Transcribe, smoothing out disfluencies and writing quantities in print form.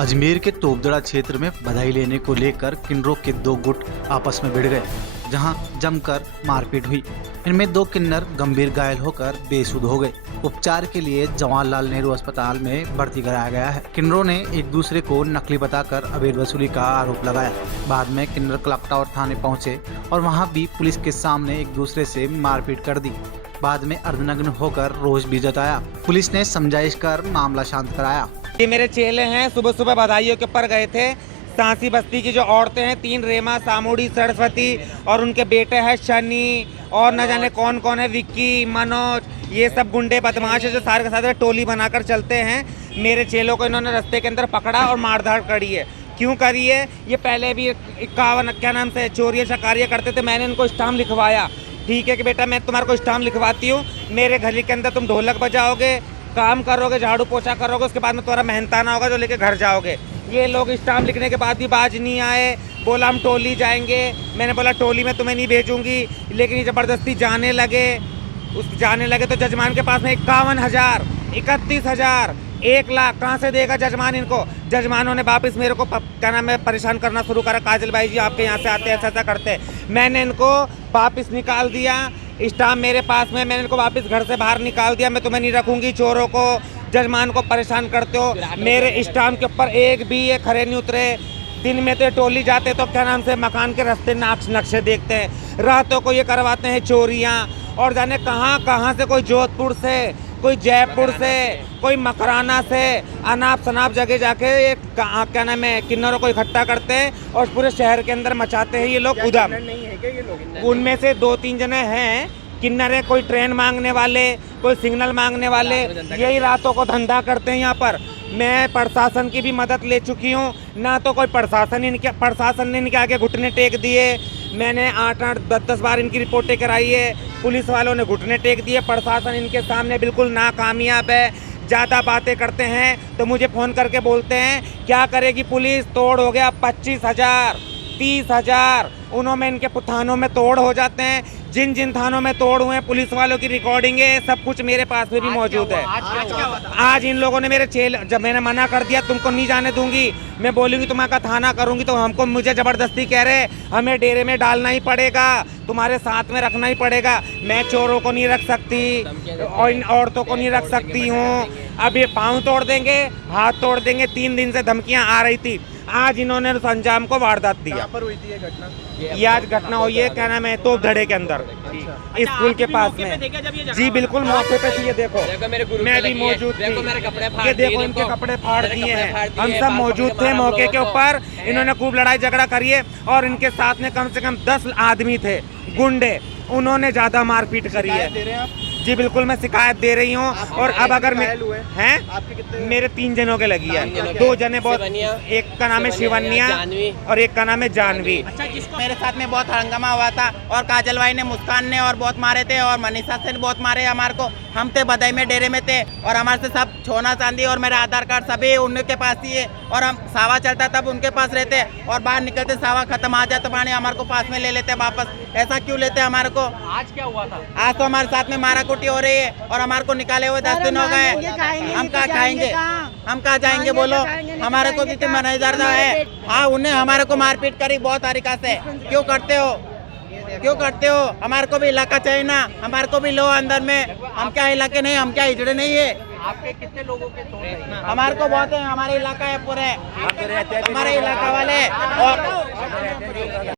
अजमेर के तोपदड़ा क्षेत्र में बधाई लेने को लेकर किन्नरों के दो गुट आपस में भिड़ गए, जहां जमकर मारपीट हुई। इनमें दो किन्नर गंभीर घायल होकर बेसुध हो गए। उपचार के लिए जवाहरलाल नेहरू अस्पताल में भर्ती कराया गया है। किन्नरों ने एक दूसरे को नकली बताकर अवैध वसूली का आरोप लगाया। बाद में किन्नर क्लॉक टावर थाने पहुंचे और वहां भी पुलिस के सामने एक दूसरे से मारपीट कर दी। बाद में अर्धनग्न होकर रोष भी जताया। पुलिस ने समझाइश कर मामला शांत कराया। ये मेरे चेले हैं, सुबह सुबह बधाइयों के ऊपर गए थे। सांसी बस्ती की जो औरतें हैं, 3 रेमा, सामूडी, सरस्वती और उनके बेटे हैं शनि और न जाने कौन कौन है, विक्की, मनोज, ये सब गुंडे बदमाश है जो सारे के सारे टोली बनाकर चलते हैं। मेरे चेलों को इन्होंने रास्ते के अंदर पकड़ा और मारधाड़ करी है। क्यों करी है? ये पहले भी 51 क्या नाम से चोरियाँ चकारियाँ करते थे। मैंने इनको स्टाम्प लिखवाया, ठीक है कि बेटा मैं तुम्हारे को स्टाम्प लिखवाती हूँ, मेरे गली के अंदर तुम ढोलक बजाओगे, काम करोगे, झाड़ू पोछा करोगे, उसके बाद में तुम्हारा मेहनताना होगा जो लेके घर जाओगे। ये लोग स्टाम्प लिखने के बाद भी बाज नहीं आए। बोला हम टोली जाएंगे। मैंने बोला टोली में तुम्हें नहीं भेजूंगी, लेकिन ये ज़बरदस्ती जाने लगे तो जजमान के पास में 51,000, 31,000, 1 लाख कहाँ से देगा जजमान इनको? जजमानों ने वापस मेरे को क्या नाम है परेशान करना शुरू करा। काजल भाई जी आपके यहाँ से आते हैं, ऐसा करते। मैंने इनको वापस निकाल दिया। स्टाम्प मेरे पास में, मैंने इनको वापस घर से बाहर निकाल दिया। मैं तुम्हें नहीं रखूंगी, चोरों को, जजमान को परेशान करते हो। मेरे स्टाम्प के ऊपर एक भी ये खरे नहीं उतरे। दिन में तो टोली जाते तो क्या नाम से मकान के रास्ते नक्शे देखते हैं, रातों को ये करवाते हैं चोरियाँ। और जाने कहाँ कहाँ से, कोई जोधपुर से, कोई जयपुर से, कोई मकराना से, अनाप शनाप जगह जाके ये क्या नाम है किन्नरों को इकट्ठा करते हैं और पूरे शहर के अंदर मचाते हैं ये लोग उधम। उनमें से 2-3 जने हैं किन्नर है, कोई ट्रेन मांगने वाले, कोई सिग्नल मांगने वाले, यही रातों को धंधा करते हैं यहाँ पर। मैं प्रशासन की भी मदद ले चुकी हूँ, ना तो कोई प्रशासन ने इनके आगे घुटने टेक दिए। मैंने 8-8, 10-10 बार इनकी रिपोर्टें कराई है, पुलिस वालों ने घुटने टेक दिए। प्रशासन इनके सामने बिल्कुल नाकामयाब है। ज़्यादा बातें करते हैं तो मुझे फ़ोन करके बोलते हैं क्या करेगी पुलिस, तोड़ हो गया 25,000, 30,000। उन्हों में इनके थानों में तोड़ हो जाते हैं। जिन जिन थानों में तोड़ हुए हैं पुलिस वालों की रिकॉर्डिंग है, सब कुछ मेरे पास में भी मौजूद है। आज इन लोगों ने मेरे जब मैंने मना कर दिया तुमको नहीं जाने दूंगी, मैं बोलूँगी तुम्हारा थाना करूँगी, तो मुझे ज़बरदस्ती कह रहे हमें डेरे में डालना ही पड़ेगा, तुम्हारे साथ में रखना ही पड़ेगा। मैं चोरों को नहीं रख सकती और इन औरतों को नहीं रख सकती हूँ। अब ये पाँव तोड़ देंगे, हाथ तोड़ देंगे। 3 दिन से धमकियाँ आ रही थी। आज इन्होंने उस अंजाम को वारदात दिया। कहाँ पर हुई थी ये घटना? ये आज घटना हुई है क्या नाम है तोपदड़े के अंदर, स्कूल के पास में। जी बिल्कुल मौके पे थी। ये देखो मैं भी मौजूद थी। ये देखो इनके कपड़े फाड़ दिए हैं। हम सब मौजूद थे मौके के ऊपर। इन्होंने खूब लड़ाई झगड़ा करी है और इनके साथ में कम से कम 10 आदमी थे गुंडे, उन्होंने ज्यादा मारपीट करी है। जी बिल्कुल मैं शिकायत दे रही हूँ। और अब अगर मैं हैं मेरे 3 जनों के लगी है। 2 जने बहुत, एक का नाम है शिवन्या और एक का नाम है जानवी। मेरे साथ में बहुत हंगामा हुआ था और काजल भाई ने, मुस्कान ने और बहुत मारे थे और मनीषा से बहुत मारे हमारे को। हम थे बधाई में डेरे में थे और हमारे से सब सोना चांदी और मेरा आधार कार्ड सभी उनके पास ही है। और हम सावा चलता तब उनके पास रहते और बाहर निकलते सावा खत्म आ जाता पानी हमारे को पास में ले लेते वापस। ऐसा क्यों लेते हमारे को? आज क्या हुआ था? आज तो हमारे साथ में मारा कुटी हो रही है और हमारे को निकाले हुए 10 दिन हो गए। हम कहाँ खाएंगे, हम कहाँ जाएंगे बोलो? हमारे को कितनी मैनेजर है। हाँ उन्हें हमारे को मारपीट करी बहुत तरीका से। क्यों करते हो, क्यों करते हो? हमारे को भी इलाका चाहिए ना, हमारे को भी लो अंदर में। हम क्या इलाके नहीं, हम क्या हिजड़े नहीं है। आपके कितने लोगों के तोड़ रहे? हमारे को बहुत है, हमारे इलाका है पूरे, हमारे इलाका वाले। और